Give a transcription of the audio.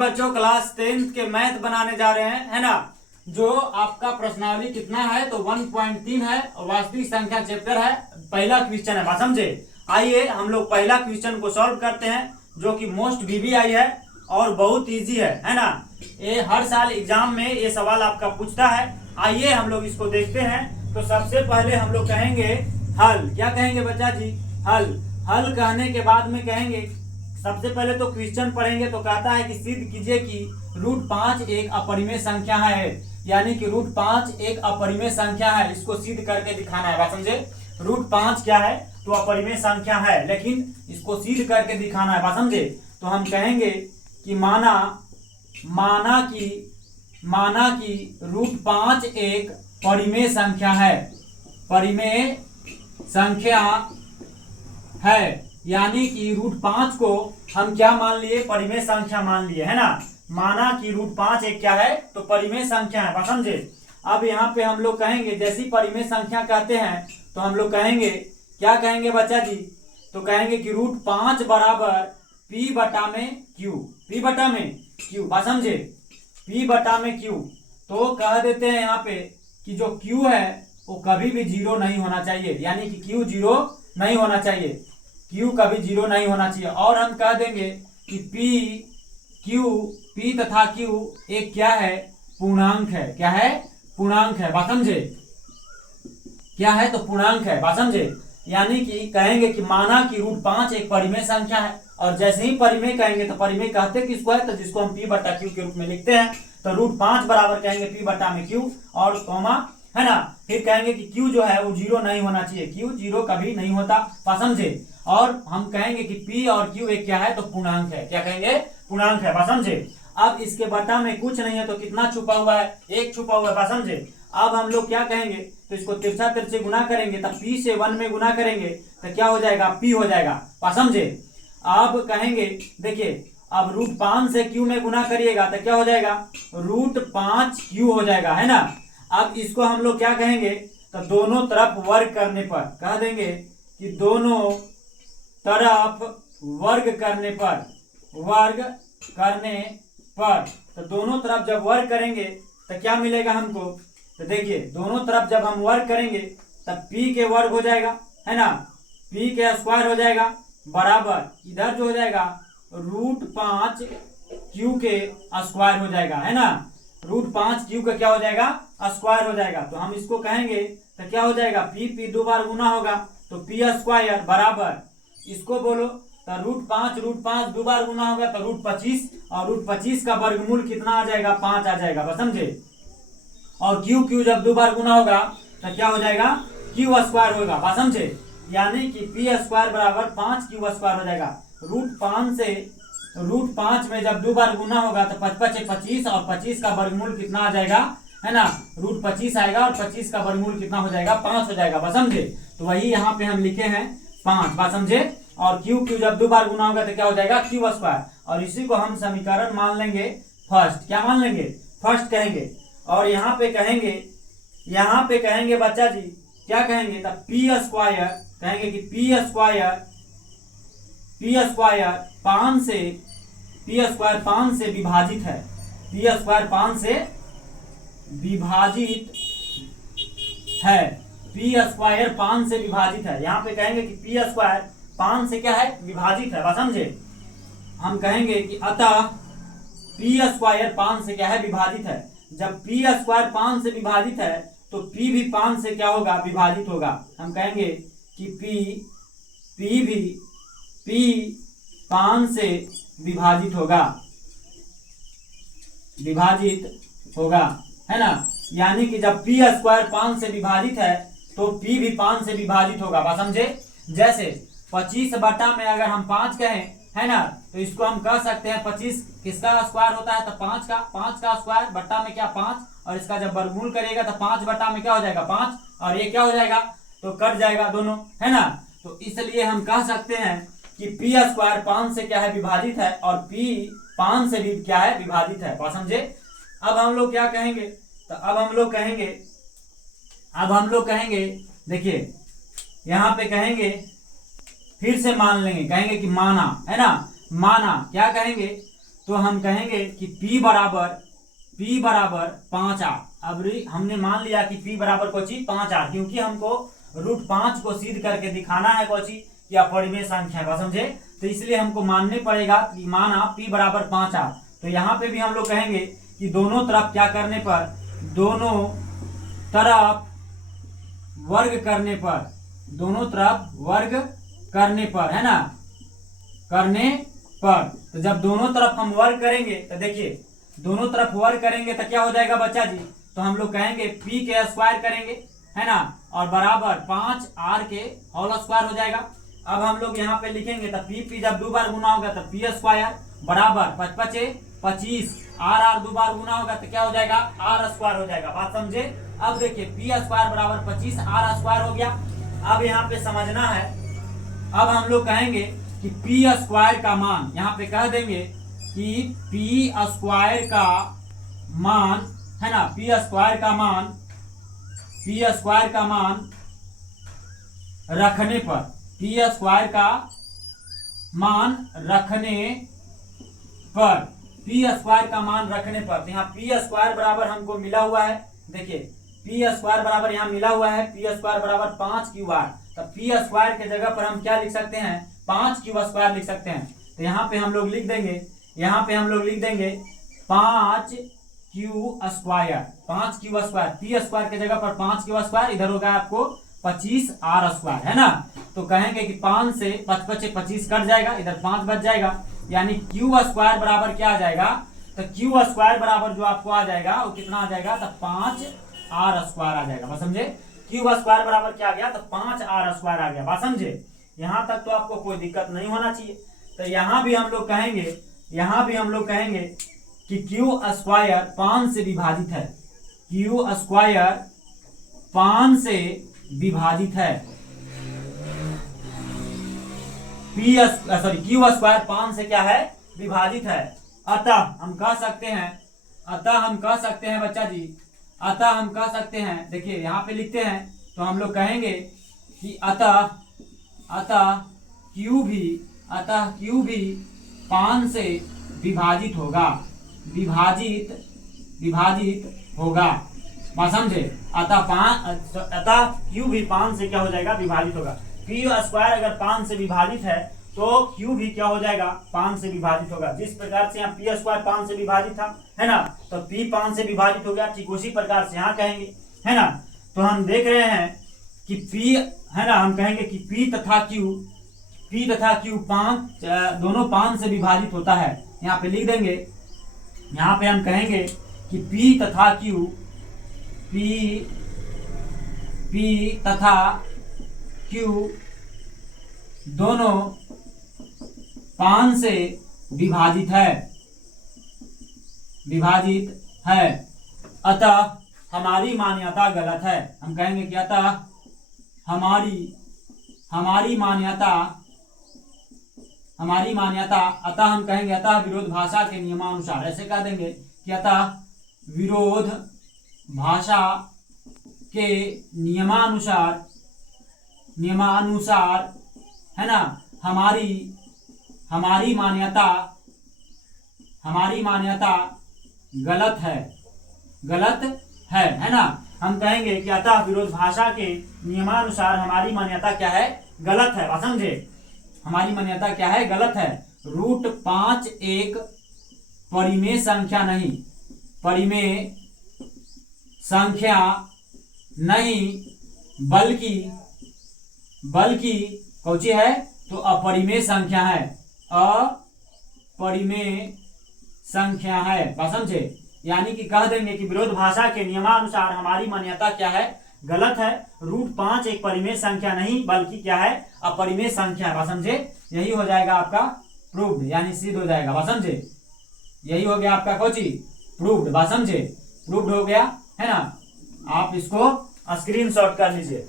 बच्चों class 10th के math बनाने जा रहे हैं, है ना। जो आपका प्रश्नावली कितना है तो 1.3 है और वास्तविक संख्या चैप्टर है। पहला क्वेश्चन है, बात समझे। आइए हम लोग पहला क्वेश्चन को सॉल्व करते हैं, जो कि मोस्ट वीवीआई है और बहुत इजी है ना। ये हर साल एग्जाम में ये सवाल आपका पूछता है। आइए हम लोग इसको देखते हैं। तो सबसे पहले हम लोग कहेंगे हल। क्या कहेंगे बच्चा जी? हल। हल कहने के बाद में कहेंगे, सबसे पहले तो क्वेश्चन पढ़ेंगे तो कहता है कि सिद्ध कीजिए कि √5 एक अपरिमेय संख्या है। यानी कि √5 एक अपरिमेय संख्या है, इसको सिद्ध करके दिखाना है। बात समझे। √5 क्या है तो अपरिमेय संख्या है, लेकिन इसको सिद्ध करके दिखाना है। बात समझे। तो हम कहेंगे कि माना कि √5 एक परिमेय संख्या है। परिमेय संख्या है यानी कि √5 को हम क्या मान लिए? परिमेय संख्या मान लिए, है ना। माना कि √5 एक क्या है तो परिमेय संख्या है। बात समझे। अब यहाँ पे हम लोग कहेंगे, जैसी परिमेय संख्या कहते हैं तो हम लोग कहेंगे, क्या कहेंगे बच्चा जी? तो कहेंगे कि √5 बराबर P बटा में Q। P बटा में Q, बात समझे। P बटा में Q। तो कह देते हैं यहाँ पे कि जो Q है वो कभी भी 0 नहीं होना चाहिए, यानी कि Q 0 नहीं होना चाहिए। Q कभी 0 नहीं होना चाहिए। और हम कह देंगे कि P तथा Q एक क्या है? पूर्णांक है। क्या है? पूर्णांक है। बात समझे। क्या है तो पूर्णांक है। बात समझे। यानी कि कहेंगे कि माना कि √5 एक परिमेय संख्या है, और जैसे ही परिमेय कहेंगे तो परिमेय कहते किसको है तो जिसको हम P बटा Q के रूप में लिखते हैं। तो √5 बराबर कहेंगे P बटा में Q और कॉमा, है ना। फिर कहेंगे कि Q जो है वो 0 नहीं होना चाहिए। Q 0 कभी नहीं होता। बात समझे। और हम कहेंगे कि P और Q एक क्या है तो पूर्णांक है। क्या कहेंगे? पूर्णांक है। बात समझे। अब इसके बटा में कुछ नहीं है तो कितना छुपा हुआ है? एक छुपा हुआ है। बात समझे। अब हम लोग क्या कहेंगे तो इसको तिरछा तिरछे गुना करेंगे, तब P से 1 में गुना करेंगे तो क्या हो जाएगा? P हो जाएगा। बात समझे। अब कहेंगे, देखिए, अब √5 से Q में गुना करिएगा तो क्या हो जाएगा? √5Q हो जाएगा, है ना। अब इसको हम लोग क्या कहेंगे तो दोनों तरफ वर्ग करने पर कह देंगे कि दोनों तरफ वर्ग करने पर तो दोनों तरफ जब वर्ग करेंगे तो क्या मिलेगा हमको? तो देखिए, दोनों तरफ जब हम वर्ग करेंगे तब P के वर्ग हो जाएगा, है ना। P के स्क्वायर हो जाएगा बराबर इधर जो हो जाएगा √5Q के स्क्वायर हो जाएगा, है ना। √5Q का क्या हो जाएगा? स्क्वायर हो जाएगा। तो हम इसको कहेंगे तो क्या हो जाएगा? P दो बार गुना होगा तो P स्क्वायर बराबर, इसको बोलो तो √5 दो बार गुना होगा तो √25, और √25 का वर्गमूल कितना आ जाएगा? 5 आ जाएगा। बस समझे। और Q जब दो बार गुना होगा तो क्या हो जाएगा? Q स्क्वायर होगा। बात समझे। यानी कि P स्क्वायर बराबर 5Q स्क्वायर हो जाएगा। √5 में जब दो बार गुना होगा तो 5 × 5 = 25, और 25 का वर्गमूल कितना आ जाएगा, है ना। √25 आएगा और 25 का वर्गमूल कितना हो जाएगा? 5 हो जाएगा। बस समझे। तो वही यहाँ पे हम लिखे हैं 5। बात समझे। और Q जब दो बार गुना होगा तो क्या हो जाएगा? Q square. और इसी को हम समीकरण मान लेंगे फर्स्ट। क्या मान लेंगे? फर्स्ट कहेंगे। और यहाँ पे कहेंगे बच्चा जी, क्या कहेंगे तब P स्क्वायर, कहेंगे कि P स्क्वायर 5 से विभाजित है। P स्क्वायर 5 से विभाजित है। P स्क्वायर 5 से विभाजित है। यहाँ पे कहेंगे कि P स्क्वायर 5 से क्या है? विभाजित है। बात समझे। हम कहेंगे कि अतः P स्क्वायर 5 से क्या है? विभाजित है। जब P स्क्वायर 5 से विभाजित है तो P भी 5 से क्या होगा? विभाजित होगा। हम कहेंगे कि P 5 से विभाजित होगा, है ना। यानी कि जब P स्क्वायर 5 से विभाजित है तो P भी 5 से विभाजित होगा। बात समझे। जैसे 25 बटा में अगर हम 5 कहें, है ना, तो इसको हम कह सकते हैं 25 किसका स्क्वायर होता है तो 5 का स्क्वायर बटा में क्या? 5, और इसका जब वर्गमूल करिएगा तो 5 बटा में क्या हो जाएगा? 5, और ये क्या हो जाएगा तो कट जाएगा दोनों, है ना। तो इसलिए हम कह सकते हैं कि P स्क्वायर 5 से क्या है? विभाजित है, और P 5 से भी क्या है? विभाजित है। बात समझे। अब हम लोग क्या कहेंगे तो अब हम लोग कहेंगे, देखिए यहाँ पे कहेंगे, फिर से मान लेंगे, कहेंगे कि माना, है ना। माना क्या कहेंगे तो हम कहेंगे कि P बराबर 5R। अब हमने मान लिया कि P बराबर कोची 5R, क्योंकि हमको √5 को सिद्ध करके दिखाना है कोची कि अपरिमेय संख्या है, समझे। तो इसलिए हमको मानने पड़ेगा कि माना P बराबर 5R। तो यहाँ पे भी हम लोग कहेंगे कि दोनों तरफ क्या करने पर, दोनों तरफ वर्ग करने पर, दोनों तरफ वर्ग करने पर, है ना, करने पर। तो जब दोनों तरफ हम वर्ग करेंगे तो देखिए दोनों तरफ वर्ग करेंगे तो क्या हो जाएगा बच्चा जी, तो हम लोग कहेंगे P के स्क्वायर करेंगे, है ना, और बराबर 5R के होल स्क्वायर हो जाएगा। अब हम लोग यहाँ पे लिखेंगे तो P जब 2 बार गुना होगा तो P स्क्वायर बराबर 5×5 = 25, R 2 बार गुना होगा तो क्या हो जाएगा, R स्क्वायर हो जाएगा। बात समझे। अब देखिए P स्क्वायर बराबर 25, R स्क्वायर हो गया। अब यहाँ पे समझना है, अब हम लोग कहेंगे कि P स्क्वायर का मान, यहाँ पे कह देंगे कि P स्क्वायर का मान, है ना, P स्क्वायर का मान रखने पर, P स्क्वायर का मान रखने पर, P स्क्वायर का मान रखने पर, तो यहाँ P स्क्वायर बराबर हमको मिला हुआ है, देखिए P स्क्वायर बराबर यहाँ मिला हुआ है, P स्क्वायर बराबर 5QR। तो P स्क्वायर के जगह पर हम क्या लिख सकते हैं, 5Q स्क्वायर लिख सकते हैं। तो यहाँ पे हम लोग लिख देंगे, यहाँ पे हम लोग लिख देंगे 5Q square, 5Q square, P square के जगह पर 5Q स्क्वायर, इधर होगा आपको 25R स्क्वायर, है ना। तो कहेंगे कि 5 से 25 कट जाएगा, इधर 5 बच जाएगा, यानी Q स्क्वायर बराबर क्या आ जाएगा, तो Q स्क्वायर बराबर जो आपको आ जाएगा वो कितना आ जाएगा, तो 5R स्क्वायर आ जाएगा। बात समझे। Q स्क्वायर बराबर क्या आ गया, तो 5R स्क्वायर आ गया। बात समझे। यहाँ तक तो आपको कोई दिक्कत नहीं होना चाहिए। तो यहाँ भी हम लोग कहेंगे, यहाँ भी हम लोग कहेंगे कि Q स्क्वायर 5 से विभाजित है, Q स्क्वायर 5 से विभाजित है, Q स्क्वायर 5 से क्या है, विभाजित है। अतः हम कह सकते हैं बच्चा जी, अतः हम कह सकते हैं, देखिए यहाँ पे लिखते हैं तो हम लोग कहेंगे कि अतः Q भी 5 से विभाजित होगा, विभाजित होगा। बात समझे। अतः Q भी 5 से क्या हो जाएगा, विभाजित होगा। Q स्क्वायर अगर 5 से विभाजित है तो Q भी क्या हो जाएगा, 5 से विभाजित होगा। जिस प्रकार से यहाँ P स्क्वायर 5 से विभाजित था, है ना, तो P 5 से विभाजित हो गया, ठीक उसी प्रकार से यहाँ कहेंगे, है ना। तो हम देख रहे हैं कि P, है ना, हम कहेंगे कि P तथा Q 5 दोनों 5 से विभाजित होता है। यहाँ पे लिख देंगे, यहाँ पे हम कहेंगे कि P तथा Q दोनों 5 से विभाजित है, अतः हमारी मान्यता गलत है। हम कहेंगे कि अतः हमारी मान्यता, अतः हम कहेंगे अतः विरोध भाषा के नियमानुसार, ऐसे कह देंगे कि अतः विरोध भाषा के नियमानुसार, है ना, हमारी मान्यता गलत है ना। हम कहेंगे कि अतः विरोध भाषा के नियमानुसार हमारी मान्यता क्या है, गलत है। बात समझे। हमारी मान्यता क्या है, गलत है। √5 एक परिमेय संख्या नहीं, बल्कि कौची है, तो अपरिमेय संख्या है। बात समझे। यानी कि कह देंगे कि विरोध भाषा के नियमानुसार हमारी मान्यता क्या है, गलत है। √5 एक परिमेय संख्या नहीं बल्कि क्या है, अपरिमेय संख्या है। बात समझे। यही हो जाएगा आपका प्रूव्ड, यानी सिद्ध हो जाएगा। बात समझे। यही हो गया आपका कोची, प्रूव्ड। बात समझे। प्रूव्ड हो गया, है ना। आप इसको स्क्रीनशॉट कर लीजिए।